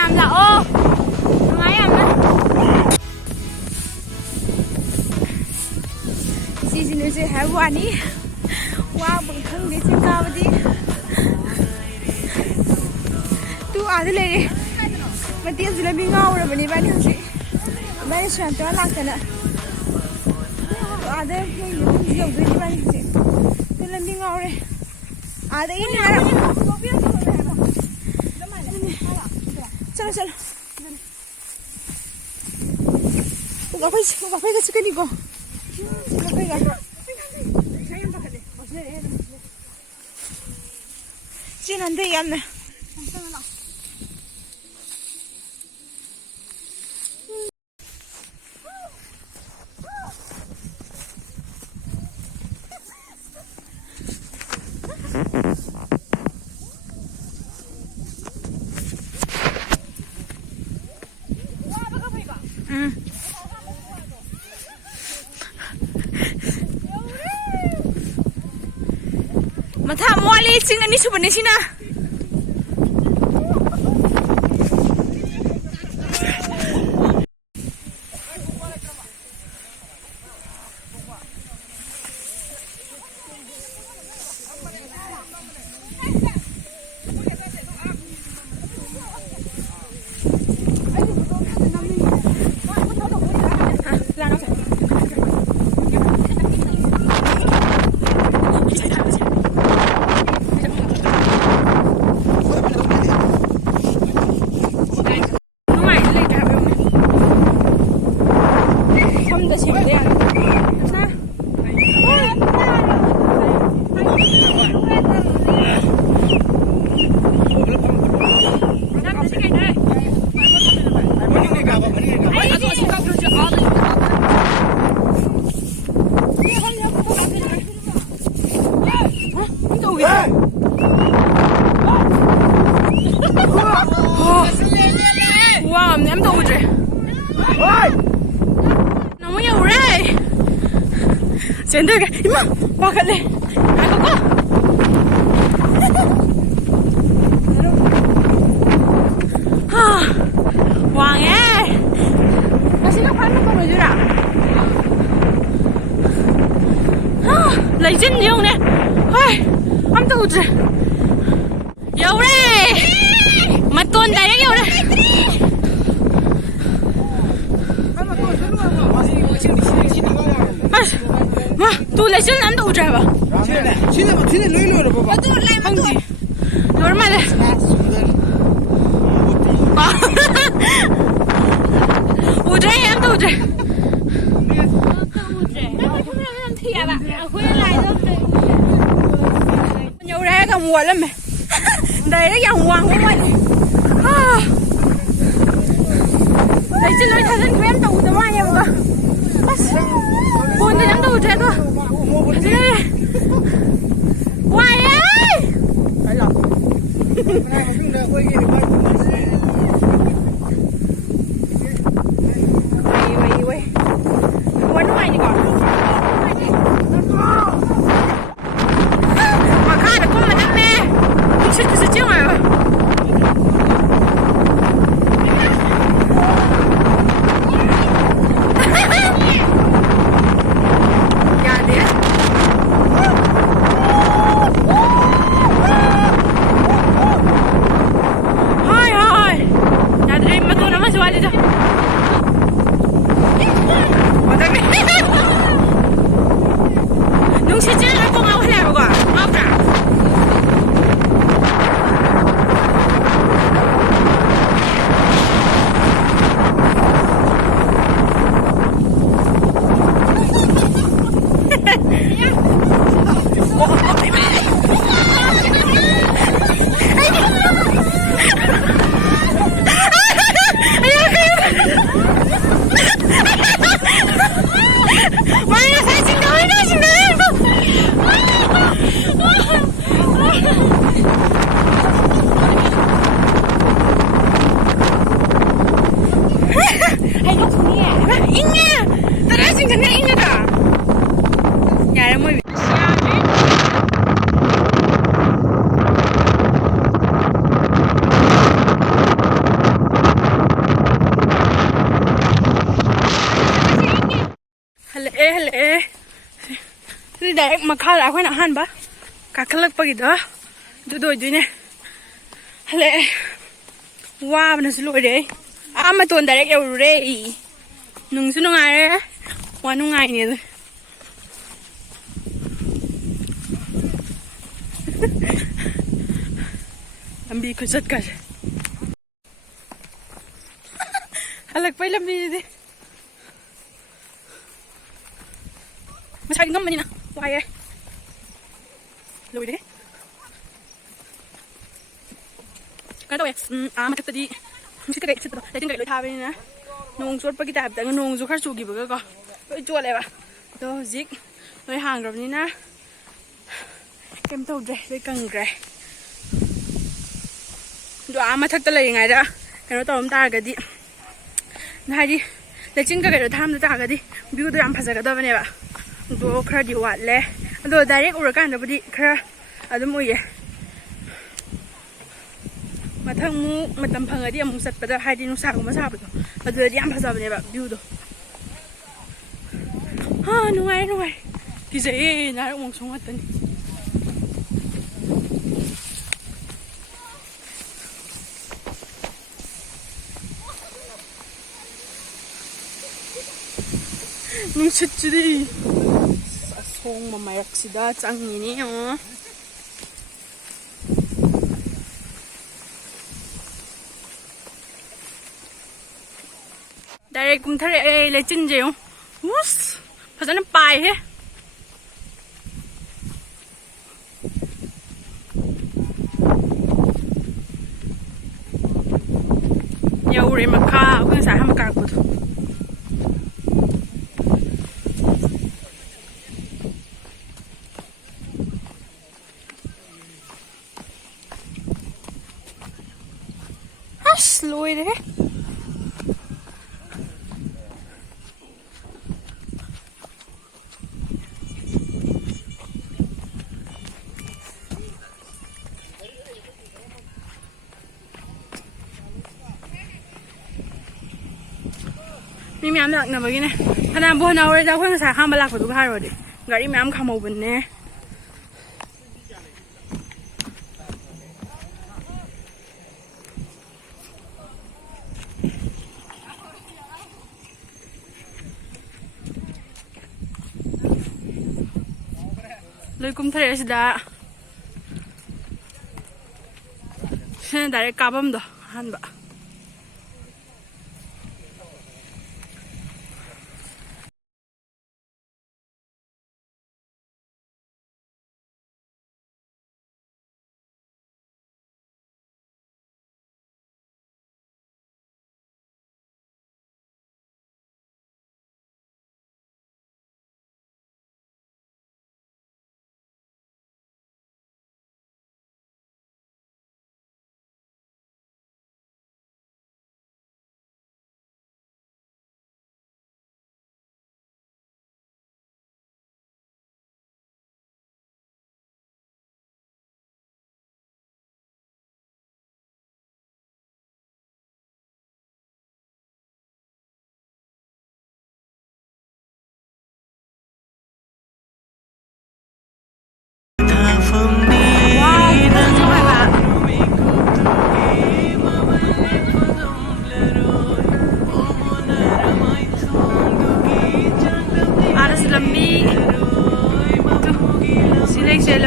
ꯃꯌꯥꯝ ꯂꯥꯛꯑꯣ ꯅꯨꯡꯉꯥꯏ ꯌꯥꯝꯅ ꯁꯤꯁꯤꯅꯁꯦ ꯍꯥꯏꯕ ꯋꯥꯅꯤ ꯋꯥꯕ ꯈꯪꯗꯦ ꯆꯤꯡ ꯀꯥꯕꯗꯤ ꯇꯨ ꯑꯥꯗ ꯂꯩꯔꯦ ꯃꯇꯦꯛꯁꯤ ꯂꯝꯕꯤ ꯉꯥꯎꯔꯕꯅꯤ ꯏꯕꯥꯅꯤ ꯍꯧꯖꯤꯛ ꯏꯕꯥꯅꯤ ꯁꯨꯔꯥꯟꯇꯧꯔ ꯂꯥꯛꯇꯅ ꯑꯥꯗ ꯌꯧꯗꯣꯏꯅꯤ ꯏꯕꯥꯅꯤ ꯍꯧꯖꯤꯛ ꯂꯝꯕꯤ ꯉꯥꯎꯔꯦ आधे चलो चलो गफाई का चिकन को चिन अंदर यार ने मथा मोले चिंग अनि सुबने सिना wow em đâu rồi nó mới nhiều rồi chuyển được cái im qua cái này ai có hoàng ấy nó sẽ có phải nó có rồi chứ nào lấy chân nhiều nè ôi em đâu rồi nhiều đấy mặt tôn đấy nhiều đấy 마, 또 레슨 안 더 오자 봐. 진짜 놀러 봐. 또 레슨 또. 얼마나? 아. 오자 안 더 오자. nhiều ra cả mùa lắm mày. Đây nó dòng hoàng của mình. Đây trên lối thân của em tụ tụi bay em cơ. Buồn thì em tụ chết cơ. Hoài ơi. Phải lọc. Quay. Quay nó ngoài đi còn. Mà khai được con mà đâm nè. Chết chứ mày ơi. ꯃꯊꯛꯇꯗꯤ direct ꯃꯈꯥꯗ ꯑꯩꯈꯣꯏꯅ ꯑꯍꯥꯟꯕ ꯀꯥꯈꯠꯂꯛꯄꯒꯤꯗꯣ ꯑꯗꯨꯗꯣ ꯑꯣꯏꯗꯣꯏꯅꯦ ꯍꯜꯂꯛꯑꯦ ꯋꯥꯕꯅꯁꯨ ꯂꯣꯏꯔꯦ ꯃꯇꯣꯟ direct ꯌꯧꯔꯨꯔꯦ ꯅꯨꯡꯁꯨ ꯅꯨꯡꯉꯥꯏꯔꯦ ꯋꯥ ꯅꯨꯡꯉꯥꯏꯅꯦ ꯑꯗꯨ ꯂꯝꯕꯤ ꯈꯨꯆꯠꯀꯁꯦ ꯍꯜꯂꯛꯄꯩ ꯂꯝꯕꯤꯗꯨꯗꯤ ꯉꯁꯥꯏꯗꯤ ꯉꯝꯕꯅꯤꯅ ꯋꯥꯏꯌꯦ ꯂꯣꯏꯔꯦ ꯀꯩꯅꯣ ꯇꯧꯋꯦ ꯃꯊꯛꯇꯗꯤ ꯅꯨꯡꯁꯤꯠ ꯀꯩꯀꯩ ꯁꯤꯠꯄꯗꯣ ꯂꯩꯆꯤꯟ ꯀꯩꯀꯩ ꯂꯣꯏ ꯊꯥꯕꯅꯤꯅ ꯅꯣꯡ ꯆꯣꯠꯄꯒꯤ ꯇꯥꯏꯞꯇ ꯅꯣꯡꯁꯨ ꯈꯔ ꯆꯨꯈꯤꯕꯒꯀꯣ ꯂꯣꯏ ꯆꯣꯠꯂꯦꯕ ꯑꯗꯣ ꯍꯧꯖꯤꯛ ꯂꯣꯏ ꯍꯥꯡꯈ꯭ꯔꯕꯅꯤꯅ ꯀꯩꯝ ꯇꯧꯗ꯭ꯔꯦ ꯂꯣꯏ ꯀꯪꯈ꯭ꯔꯦ ꯑꯗꯣ ꯃꯊꯛꯇ ꯂꯩꯔꯤꯉꯩꯗ ꯀꯩꯅꯣ ꯇꯧꯔꯝ ꯇꯥꯔꯒꯗꯤ ꯍꯥꯏꯗꯤ ꯂꯩꯆꯤꯟ ꯀꯩꯀꯩꯗꯣ ꯊꯥꯔꯝꯗ ꯇꯥꯔꯒꯗꯤ ꯚ꯭ꯌꯨꯗꯣ ꯌꯥꯝ ꯐꯖꯒꯗꯕꯅꯦꯕ ꯑꯗꯣ ꯈꯔꯗꯤ ꯋꯥꯠꯂꯦ ꯑꯗꯣ ꯗꯥꯏꯔꯦꯛ ꯎꯔꯀꯥꯟꯗꯕꯨꯗꯤ ꯈꯔ ꯑꯗꯨꯝ ꯎꯏꯌꯦ ꯃꯊꯪ ꯑꯃꯨꯛ ꯃꯇꯝ ꯐꯪꯉꯗꯤ ꯑꯃꯨꯛ ꯆꯠꯄꯗ ꯍꯥꯏꯗꯤ ꯅꯨꯡꯁꯥꯒꯨꯝꯕ ꯁꯥꯕꯗꯣ ꯑꯗꯨꯗꯗꯤ ꯌꯥꯝ ꯐꯖꯕꯅꯦꯕ ꯚ꯭ꯌꯨꯗꯣ ꯅꯨꯡꯉꯥꯏꯔꯦ ꯅꯨꯡꯉꯥꯏꯔꯦ ꯀꯤꯖꯩꯌꯦ ꯅꯥꯔꯛ ꯃꯣꯡꯁꯣꯡ ꯉꯥꯛꯇꯅꯤ ꯅꯨꯡꯁꯤꯠꯁꯤꯗꯤ ꯑꯁꯣꯡꯕ ꯃꯔꯛꯁꯤꯗ ꯆꯪꯉꯤꯅꯦ ꯌꯦꯡꯉꯣ ꯗꯥꯏꯔꯦꯛ ꯀꯨꯝꯊꯔꯛꯑꯦ ꯂꯩꯆꯤꯟꯁꯦ ꯌꯦꯡꯉꯣ ꯎꯁ ꯐꯖꯅ ꯄꯥꯏꯍꯦ ꯌꯧꯔꯦ ꯃꯈꯥ ꯑꯩꯈꯣꯏ ꯉꯁꯥꯏ ꯑꯍꯥꯟꯕ ꯀꯥꯔꯛꯄꯗꯣ ꯑꯁ ꯂꯣꯏꯔꯦꯍꯦ ꯃꯤ ꯃꯌꯥꯝ ꯂꯥꯛꯅꯕꯒꯤꯅꯦ ꯐꯅꯌꯥꯝꯕꯨ ꯍꯣꯠꯅꯍꯧꯔꯦꯗ ꯑꯩꯈꯣꯏ ꯉꯁꯥꯏ ꯑꯍꯥꯟꯕ ꯂꯥꯛꯄꯗꯨꯒ ꯍꯥꯏꯔꯨꯔꯗꯤ ꯒꯥꯔꯤ ꯃꯌꯥꯝ ꯈꯥꯝꯍꯧꯕꯅꯦ ꯂꯣꯏ ꯀꯨꯝꯊꯔꯛꯑꯦ ꯁꯤꯅ ꯗꯥꯏꯔꯦꯛ ꯀꯥꯐꯝꯗꯣ ꯑꯍꯥꯟꯕ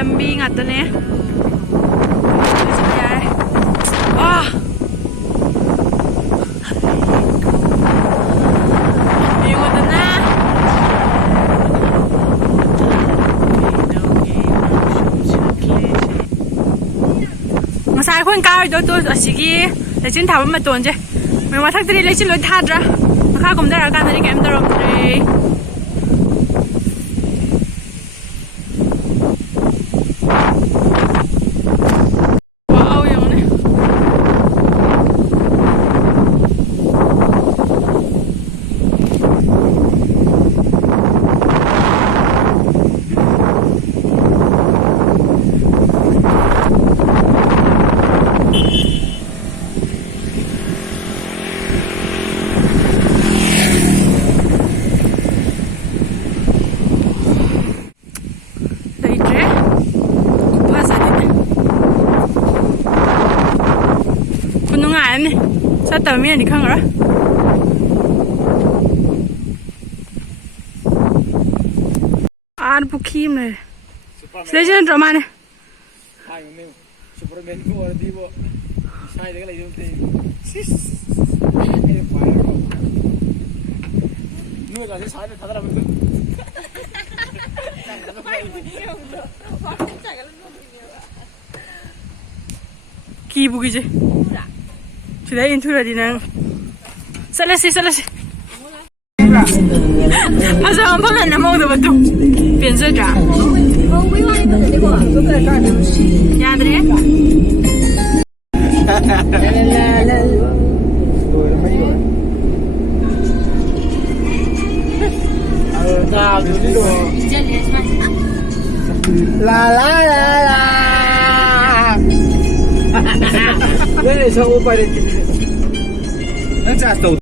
ꯂꯝꯕꯤ ꯉꯥꯛꯇꯅꯦ ꯌꯥꯔꯦ ꯌꯦꯡꯉꯣꯗꯅ ꯉꯁꯥꯏ ꯑꯩꯈꯣꯏꯅ ꯀꯥꯔꯣꯏꯗꯣ ꯑꯁꯤꯒꯤ ꯂꯩꯆꯤꯟ ꯊꯥꯕ ꯃꯇꯣꯟꯁꯦ ꯃꯊꯛꯇꯗꯤ ꯂꯩꯆꯤꯟ ꯂꯣꯏ ꯊꯥꯗ꯭ꯔꯥ ꯃꯈꯥ ꯀꯨꯝꯊꯔꯛꯑꯀꯥꯟꯗꯗꯤ ꯀꯩꯝ ꯇꯧꯔꯝꯗ꯭ꯔꯦ 샀다 오면 니 강어라. 아르 부키네. 스테이션 드라마네. Hai meu. Superman ko ora di bo. Sai de la idum te. Nu ga se sai de thadara bu. 기북이지. 주다 인투라디는 살라시. 아서 한 번만 남아오도 봐도 변세자. 야들이? La. Đây là sao ô bài đấy? Nó chả tàu